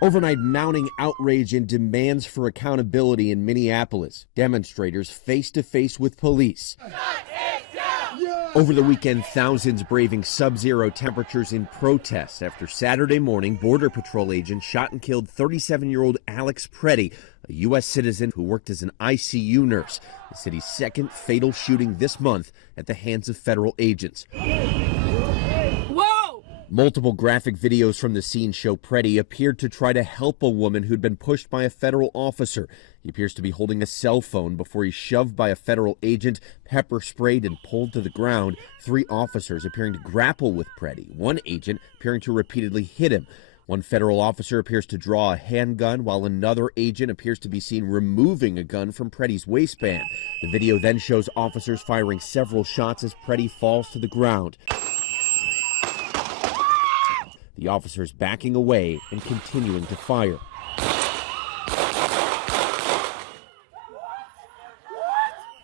Overnight mounting outrage and demands for accountability in Minneapolis. Demonstrators face to face with police. Over the weekend, thousands braving sub-zero temperatures in protest after Saturday morning, Border Patrol agents shot and killed 37-year-old Alex Preddy, a U.S. citizen who worked as an ICU nurse. The city's second fatal shooting this month at the hands of federal agents. Multiple graphic videos from the scene show Preddy appeared to try to help a woman who'd been pushed by a federal officer. He appears to be holding a cell phone before he's shoved by a federal agent, pepper sprayed, and pulled to the ground. 3 officers appearing to grapple with Preddy. 1 agent appearing to repeatedly hit him. 1 federal officer appears to draw a handgun, while another agent appears to be seen removing a gun from Preddy's waistband. The video then shows officers firing several shots as Preddy falls to the ground. The officers backing away and continuing to fire.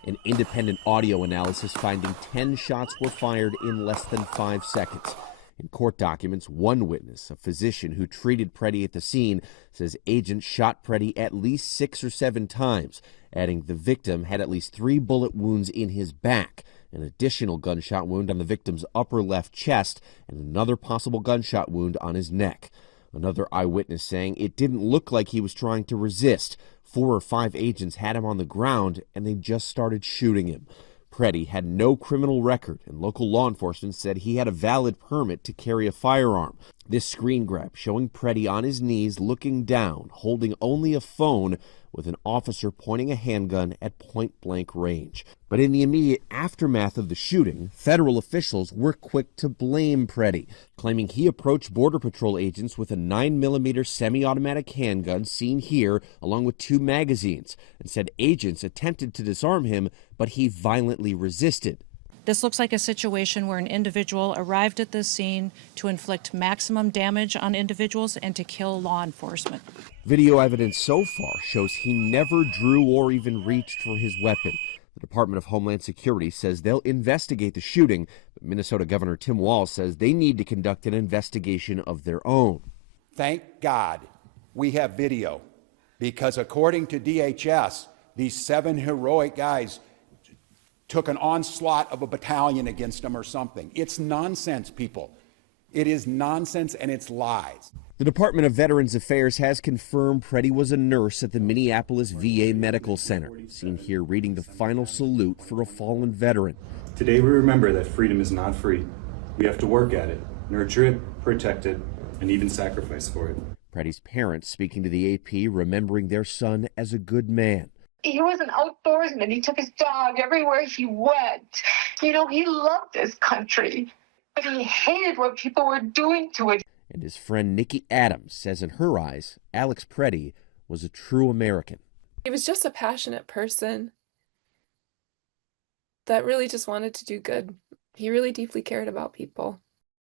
An independent audio analysis finding 10 shots were fired in less than 5 seconds. In court documents, one witness, a physician who treated Preddy at the scene, says agents shot Preddy at least 6 or 7 times, adding the victim had at least 3 bullet wounds in his back, an additional gunshot wound on the victim's upper left chest, and another possible gunshot wound on his neck. Another eyewitness saying it didn't look like he was trying to resist. 4 or 5 agents had him on the ground, and they just started shooting him. Preddy had no criminal record, and local law enforcement said he had a valid permit to carry a firearm. This screen grab showing Preddy on his knees looking down, holding only a phone, with an officer pointing a handgun at point-blank range. But in the immediate aftermath of the shooting, federal officials were quick to blame Preddy, claiming he approached Border Patrol agents with a 9mm semi-automatic handgun seen here, along with 2 magazines, and said agents attempted to disarm him, but he violently resisted. This looks like a situation where an individual arrived at this scene to inflict maximum damage on individuals and to kill law enforcement. Video evidence so far shows he never drew or even reached for his weapon. The Department of Homeland Security says they'll investigate the shooting, but Minnesota Governor Tim Walz says they need to conduct an investigation of their own. Thank God we have video, because according to DHS, these 7 heroic guys took an onslaught of a battalion against them or something. It's nonsense, people. It is nonsense, and it's lies. The Department of Veterans Affairs has confirmed Preddy was a nurse at the Minneapolis VA Medical Center, seen here reading the final salute for a fallen veteran. Today we remember that freedom is not free. We have to work at it, nurture it, protect it, and even sacrifice for it. Preddy's parents speaking to the AP, remembering their son as a good man. He was an outdoorsman. He took his dog everywhere he went. You know, he loved this country, but he hated what people were doing to it. And his friend Nikki Adams says in her eyes, Alex Preddy was a true American. He was just a passionate person that really just wanted to do good. He really deeply cared about people.